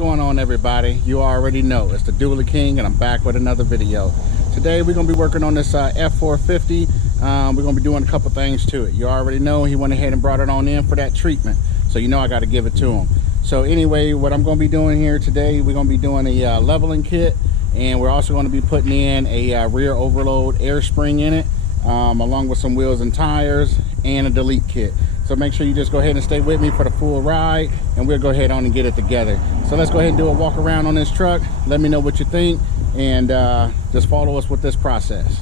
going on, everybody? You already know it's the Dually King, and I'm back with another video. Today we're going to be working on this F450. We're going to be doing a couple things to it. You already know he went ahead and brought it on in for that treatment, so you know I got to give it to him. So anyway, what I'm going to be doing here today, we're going to be doing a leveling kit, and we're also going to be putting in a rear overload air spring in it, along with some wheels and tires and a delete kit. So make sure you just go ahead and stay with me for the full ride, and we'll go ahead on and get it together. So let's go ahead and do a walk around on this truck. Let me know what you think, and just follow us with this process.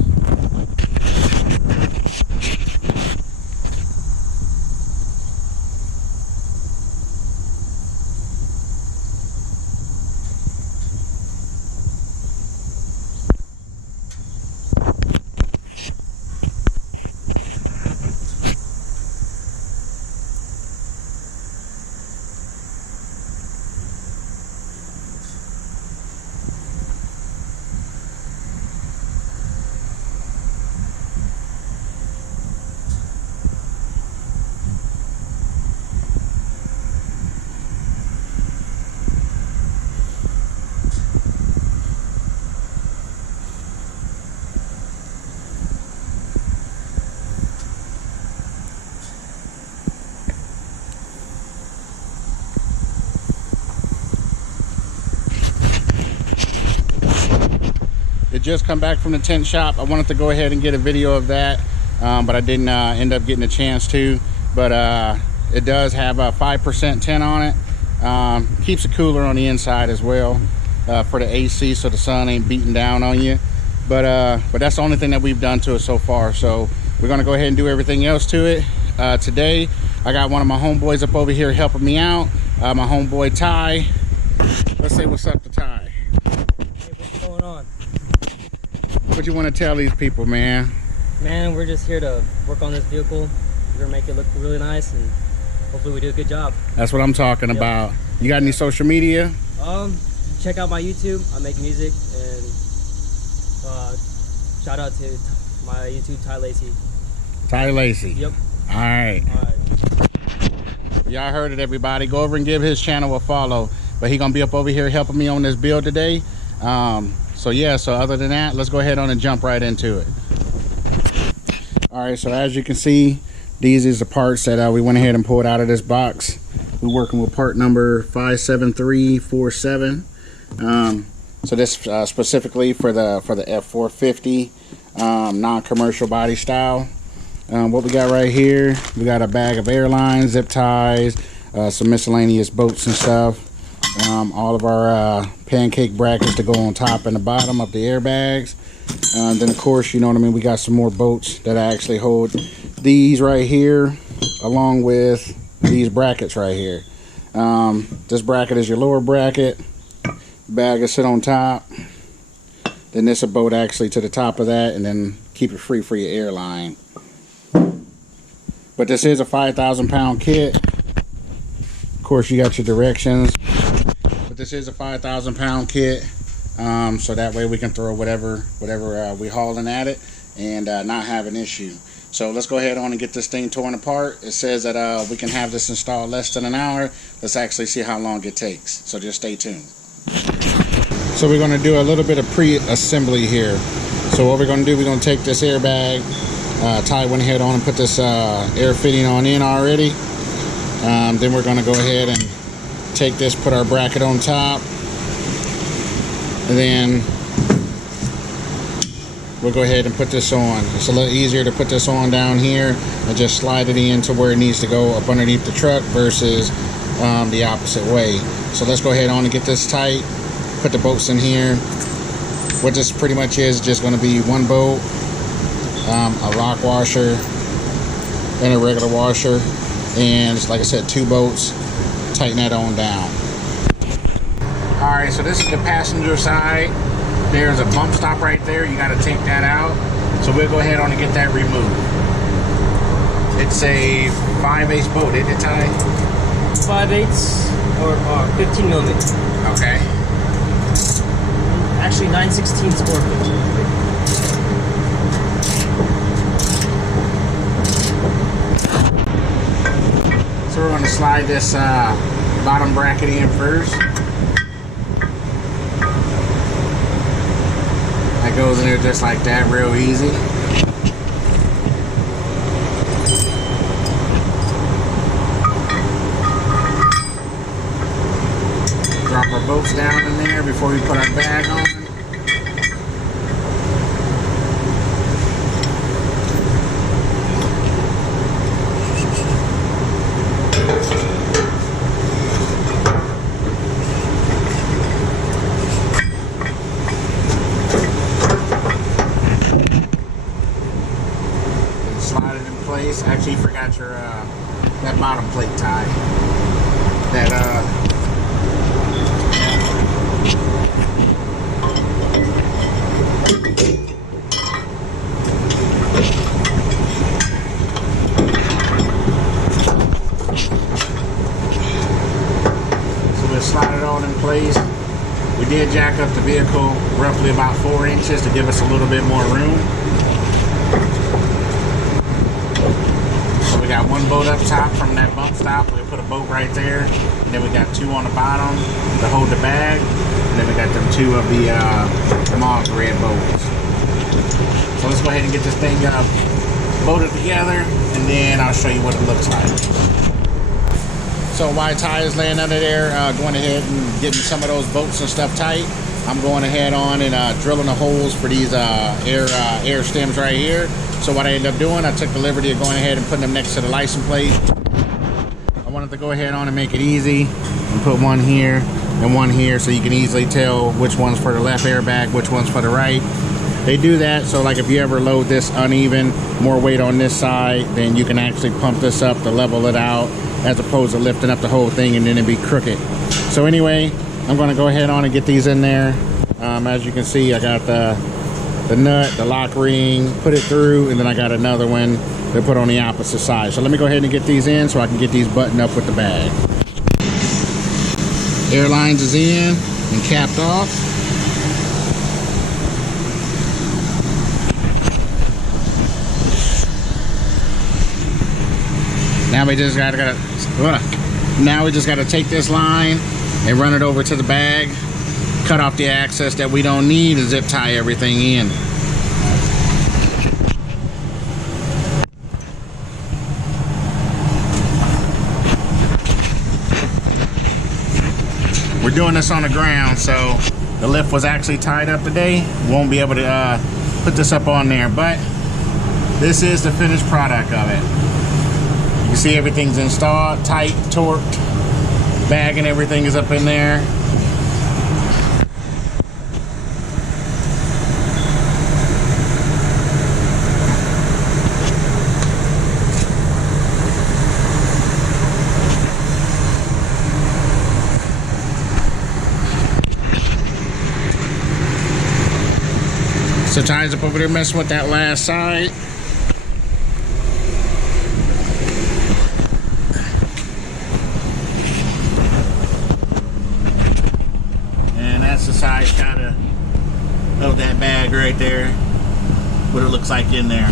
It just come back from the tint shop. I wanted to go ahead and get a video of that, but I didn't end up getting a chance to. But it does have a 5% tint on it. Keeps it cooler on the inside as well, for the AC, so the sun ain't beating down on you. But that's the only thing that we've done to it so far. So we're gonna go ahead and do everything else to it. Today I got one of my homeboys up over here helping me out, my homeboy Ty. Let's say what's up to Ty. Hey, what's going on? What you want to tell these people, man? Man, we're just here to work on this vehicle. We're gonna make it look really nice, and hopefully we do a good job. That's what I'm talking about. You got any social media? Check out my YouTube. I make music, and shout out to my YouTube, Ty Lacy. Ty Lacy. Yep. All right. Y'all heard it, everybody. Go over and give his channel a follow. But he gonna be up over here helping me on this build today. So yeah, so other than that, let's go ahead on and jump right into it. All right, so as you can see, these is the parts that we went ahead and pulled out of this box. We're working with part number 57347. So this specifically for the F450 non-commercial body style. What we got right here, we got a bag of airlines, zip ties, some miscellaneous bolts and stuff. All of our pancake brackets to go on top and the bottom of the airbags. Then of course, you know what I mean, we got some more bolts that actually hold these right here, along with these brackets right here. This bracket is your lower bracket, bag will sit on top, then this will bolt actually to the top of that, and then keep it free for your airline. But this is a 5,000 pound kit. Of course, you got your directions. This is a 5,000 pound kit, so that way we can throw whatever we hauling at it and not have an issue. So let's go ahead on and get this thing torn apart. It says that we can have this installed less than an hour. Let's actually see how long it takes, so just stay tuned. So we're going to do a little bit of pre-assembly here. So what we're going to do, we're going to take this airbag. Ty went ahead on and put this air fitting on in already. Then we're going to go ahead and take this, put our bracket on top, and then we'll go ahead and put this on. It's a little easier to put this on down here and just slide it in to where it needs to go up underneath the truck versus the opposite way. So let's go ahead on and get this tight, put the bolts in here. What this pretty much is just going to be one bolt, a lock washer, and a regular washer, and like I said, two bolts. Tighten that on down. All right, so this is the passenger side. There's a bump stop right there. You got to take that out. So we'll go ahead on and get that removed. It's a 5/8 bolt, isn't it, Ty? 5/8 or 15 millimeter. Okay. Actually, 9/16 or 15 millimeter. So we're going to slide this bottom bracket in first. goes in there just like that, real easy. Drop our bolts down in there before we put our bag on. Slide it in place. Actually, you forgot your that bottom plate tie. That slide it on in place. We did jack up the vehicle roughly about 4 inches to give us a little bit more room. So we got one bolt up top from that bump stop. We put a bolt right there, and then we got 2 on the bottom to hold the bag, and then we got them 2 of the moss red bolts. So let's go ahead and get this thing bolted together, and then I'll show you what it looks like. So while Ty is laying under there, going ahead and getting some of those bolts and stuff tight, I'm going ahead on and drilling the holes for these air stems right here. So what I ended up doing, I took the liberty of going ahead and putting them next to the license plate. I wanted to go ahead on and make it easy and put one here and one here so you can easily tell which one's for the left airbag, which one's for the right. They do that so like if you ever load this uneven, more weight on this side, then you can actually pump this up to level it out, as opposed to lifting up the whole thing and then it'd be crooked. So anyway, I'm going to go ahead on and get these in there. As you can see, I got the nut, the lock ring, put it through, and then I got another one to put on the opposite side. So let me go ahead and get these in so I can get these buttoned up with the bag. Airlines is in and capped off. Now we just gotta take this line and run it over to the bag, cut off the access that we don't need, and zip tie everything in. We're doing this on the ground, so the lift was actually tied up today. Won't be able to put this up on there, but this is the finished product of it. You can see everything's installed, tight, torqued, bag and everything is up in there. So Ty's up over there messing with that last side. The side kind of that bag right there, what it looks like in there.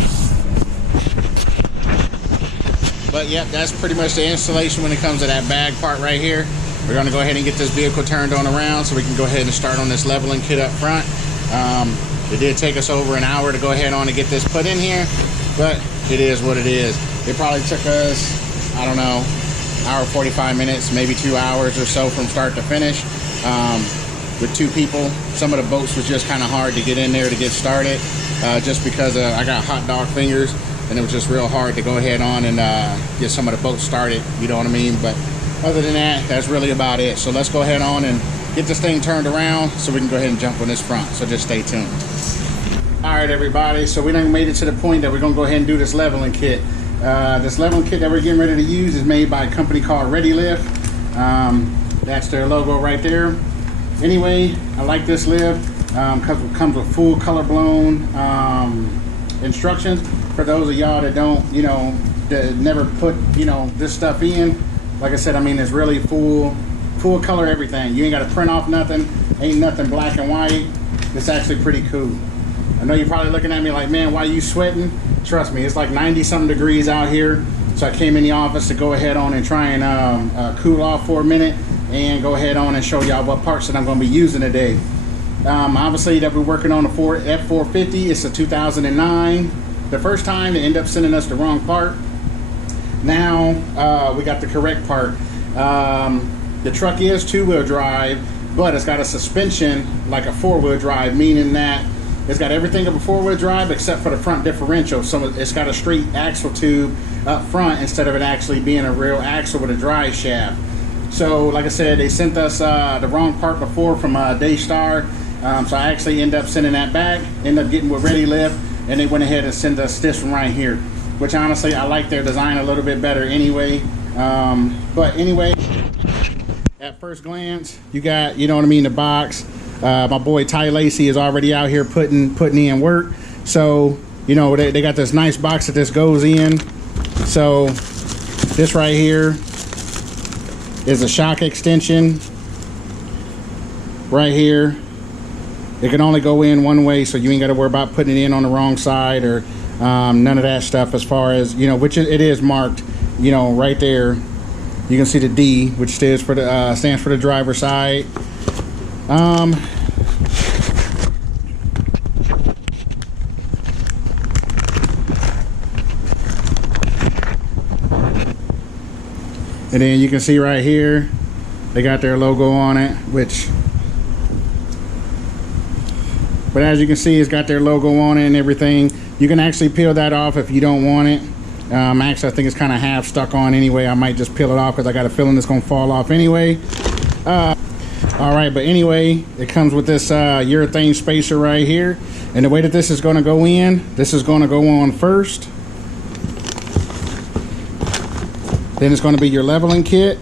But yep, that's pretty much the installation when it comes to that bag part right here. We're going to go ahead and get this vehicle turned on around so we can go ahead and start on this leveling kit up front. It did take us over an hour to go ahead on and get this put in here, but it is what it is. It probably took us, I don't know, hour 45 minutes, maybe 2 hours or so from start to finish. With 2 people, some of the bolts was just kind of hard to get in there to get started, just because I got hot dog fingers and it was just real hard to go ahead on and get some of the bolts started, you know what I mean? But other than that, that's really about it. So let's go ahead on and get this thing turned around so we can go ahead and jump on this front. So just stay tuned. All right, everybody, so we done made it to the point that we're gonna go ahead and do this leveling kit. This leveling kit that we're getting ready to use is made by a company called Ready Lift. That's their logo right there. Anyway, I like this lift because it comes with full color blown instructions. For those of y'all that don't, that never put, this stuff in, like I said, I mean, it's really full color everything. You ain't got to print off nothing. Ain't nothing black and white. It's actually pretty cool. I know you're probably looking at me like, man, why are you sweating? Trust me, it's like 90-something degrees out here. So I came in the office to go ahead on and try and cool off for a minute and go ahead on and show y'all what parts that I'm going to be using today. Obviously that we're working on a Ford F450. It's a 2009. The first time they end up sending us the wrong part. Now we got the correct part. The truck is 2-wheel drive, but it's got a suspension like a 4-wheel drive, meaning that it's got everything of a 4-wheel drive except for the front differential. So it's got a straight axle tube up front instead of it actually being a real axle with a drive shaft. So like I said, they sent us the wrong part before from Daystar. So I actually ended up sending that back, ended up getting with Ready Lift, and they went ahead and sent us this one right here, which honestly I like their design a little bit better anyway. But anyway, at first glance, you got, you know what I mean, the box. My boy Ty Lacy is already out here putting in work. So, you know, they got this nice box that this goes in. So this right here is a shock extension right here. It can only go in one way, so you ain't got to worry about putting it in on the wrong side or none of that stuff, as far as, you know, which it is marked, you know, right there. You can see the D, which stands for the driver's side. And then you can see right here, they got their logo on it, but as you can see, it's got their logo on it and everything. You can actually peel that off if you don't want it. Actually, I think it's kind of half stuck on anyway. I might just peel it off because I got a feeling it's going to fall off anyway. All right, but anyway, it comes with this urethane spacer right here. And the way that this is going to go in, this is going to go on first. Then it's going to be your leveling kit.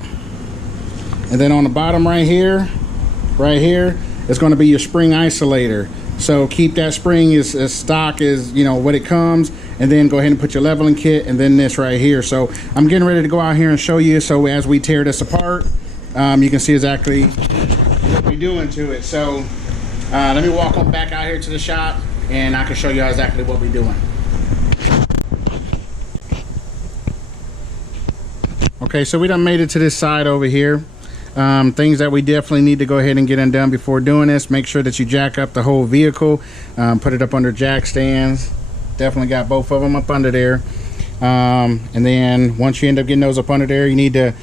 And then on the bottom right here, it's going to be your spring isolator. So keep that spring as stock as, you know, what it comes, and then go ahead and put your leveling kit, and then this right here. So I'm getting ready to go out here and show you. So as we tear this apart, you can see exactly what we're doing to it. So let me walk on back out here to the shop, and I can show you exactly what we're doing. Okay, so we done made it to this side over here. Things that we definitely need to go ahead and get undone before doing this. Make sure that you jack up the whole vehicle, put it up under jack stands. Definitely got both of them up under there. And then once you end up getting those up under there, you need to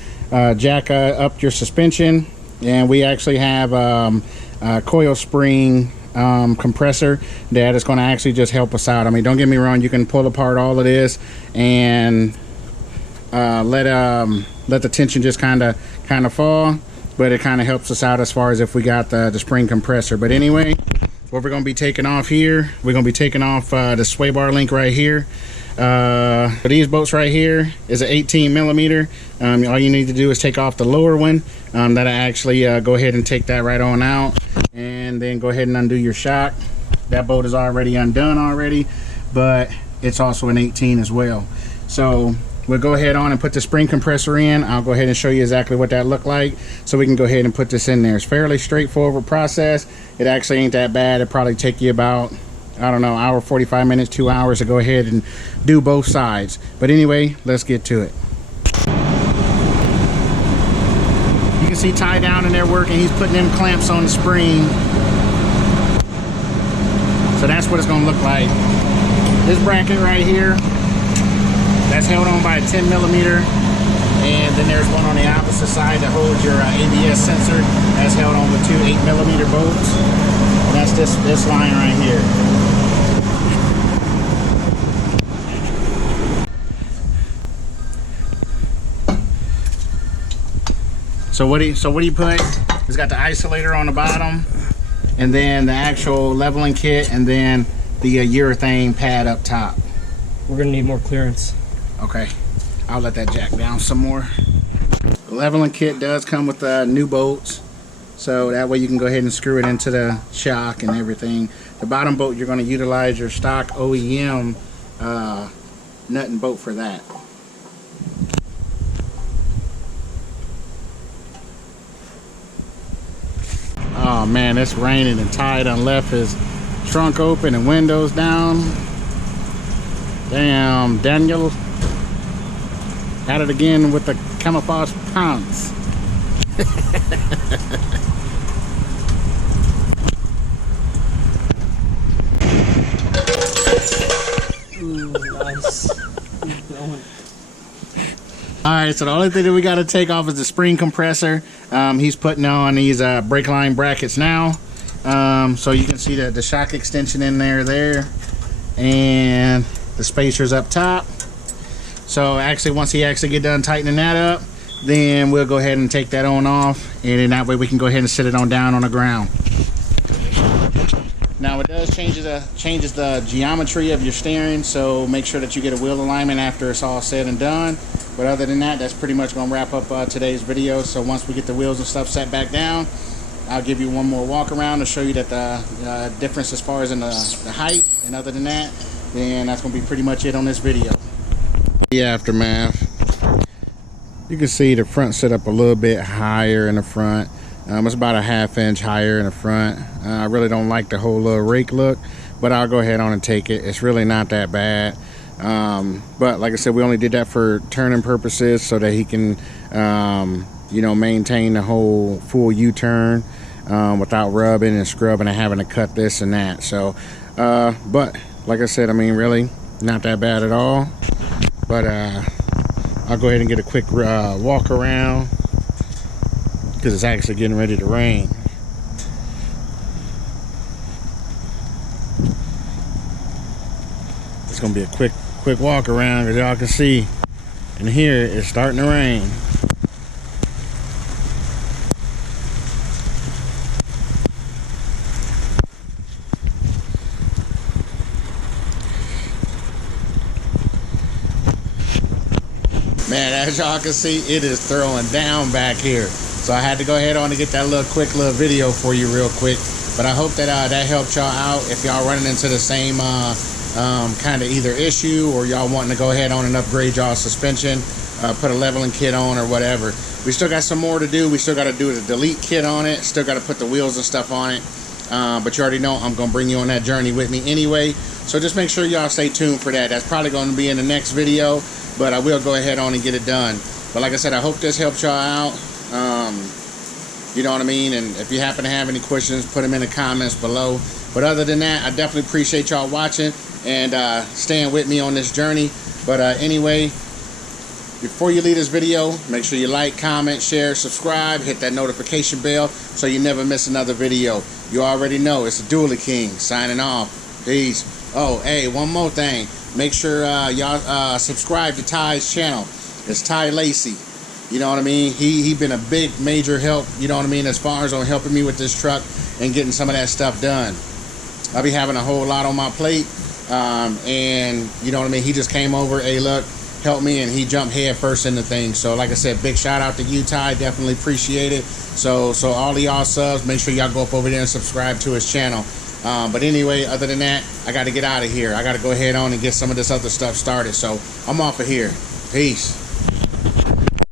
jack up your suspension. And we actually have a coil spring compressor that is going to actually just help us out. I mean, don't get me wrong, you can pull apart all of this and let the tension just kind of fall, but it kind of helps us out as far as if we got the spring compressor. But anyway, what we're going to be taking off here, we're going to be taking off the sway bar link right here. For these bolts right here is an 18 millimeter. All you need to do is take off the lower one. That'll actually go ahead and take that right on out, and then go ahead and undo your shock. That bolt is already undone already, but it's also an 18 as well. So we'll go ahead on and put the spring compressor in. I'll go ahead and show you exactly what that looked like, so we can go ahead and put this in there. It's fairly straightforward process. It actually ain't that bad. It'll probably take you about, I don't know, hour, 45 minutes, 2 hours to go ahead and do both sides. But anyway, let's get to it. You can see Ty down in there working. He's putting them clamps on the spring. So that's what it's gonna look like. This bracket right here, that's held on by a 10 millimeter. And then there's one on the opposite side that holds your ABS sensor. That's held on with two 8 millimeter bolts. And that's this line right here. So what do you put? It's got the isolator on the bottom, and then the actual leveling kit, and then the urethane pad up top. We're gonna need more clearance. Okay, I'll let that jack down some more. The leveling kit does come with new bolts, so that way you can go ahead and screw it into the shock and everything. The bottom bolt, you're going to utilize your stock OEM nut and bolt for that. Oh man, it's raining, and Ty done left his trunk open and windows down. Damn, Daniel. At it again with the camouflage pants. All right, so the only thing that we got to take off is the spring compressor. He's putting on these brake line brackets now. So you can see the shock extension in there, and the spacers up top. So actually, once he actually get done tightening that up, then we'll go ahead and take that on off, and then that way we can go ahead and sit it on down on the ground. Now it does changes the geometry of your steering, so make sure that you get a wheel alignment after it's all said and done. But other than that, that's pretty much gonna wrap up today's video. So once we get the wheels and stuff set back down, I'll give you one more walk around to show you that the difference as far as in the height. And other than that, then that's gonna be pretty much it on this video. The aftermath. You can see the front set up a little bit higher in the front. It's about a 1/2 inch higher in the front. I really don't like the whole little rake look, but I'll go ahead on and take it. It's really not that bad. But like I said, we only did that for turning purposes so that he can, you know, maintain the whole full U-turn without rubbing and scrubbing and having to cut this and that. So, but like I said, I mean, really not that bad at all. But I'll go ahead and get a quick walk around because it's actually getting ready to rain. It's gonna be a quick walk around because y'all can see in here it's starting to rain. Man, as y'all can see, it is throwing down back here. So I had to go ahead on and get that quick little video for you real quick. But I hope that that helped y'all out. If y'all running into the same kind of either issue, or y'all wanting to go ahead on and upgrade y'all suspension, put a leveling kit on or whatever. We still got some more to do. We still got to do the delete kit on it. Still got to put the wheels and stuff on it. But you already know I'm going to bring you on that journey with me anyway. So just make sure y'all stay tuned for that. That's probably going to be in the next video, but I will go ahead on and get it done. But like I said, I hope this helped y'all out. You know what I mean? And if you happen to have any questions, put them in the comments below. But other than that, I definitely appreciate y'all watching and staying with me on this journey. But anyway, before you leave this video, make sure you like, comment, share, subscribe, hit that notification bell so you never miss another video. You already know it's the Dually King signing off. Peace. Oh, hey, one more thing. Make sure y'all subscribe to Ty's channel. It's Ty Lacy. You know what I mean? He been a big major help, you know what I mean, as far as on helping me with this truck and getting some of that stuff done. I'll be having a whole lot on my plate. And you know what I mean? He just came over, hey look, help me, and he jumped head first into things. So like I said, big shout out to you, Ty. Definitely appreciate it. So all of y'all subs, make sure y'all go up over there and subscribe to his channel. But anyway, other than that, I got to get out of here. I got to go ahead on and get some of this other stuff started. So I'm off of here. Peace.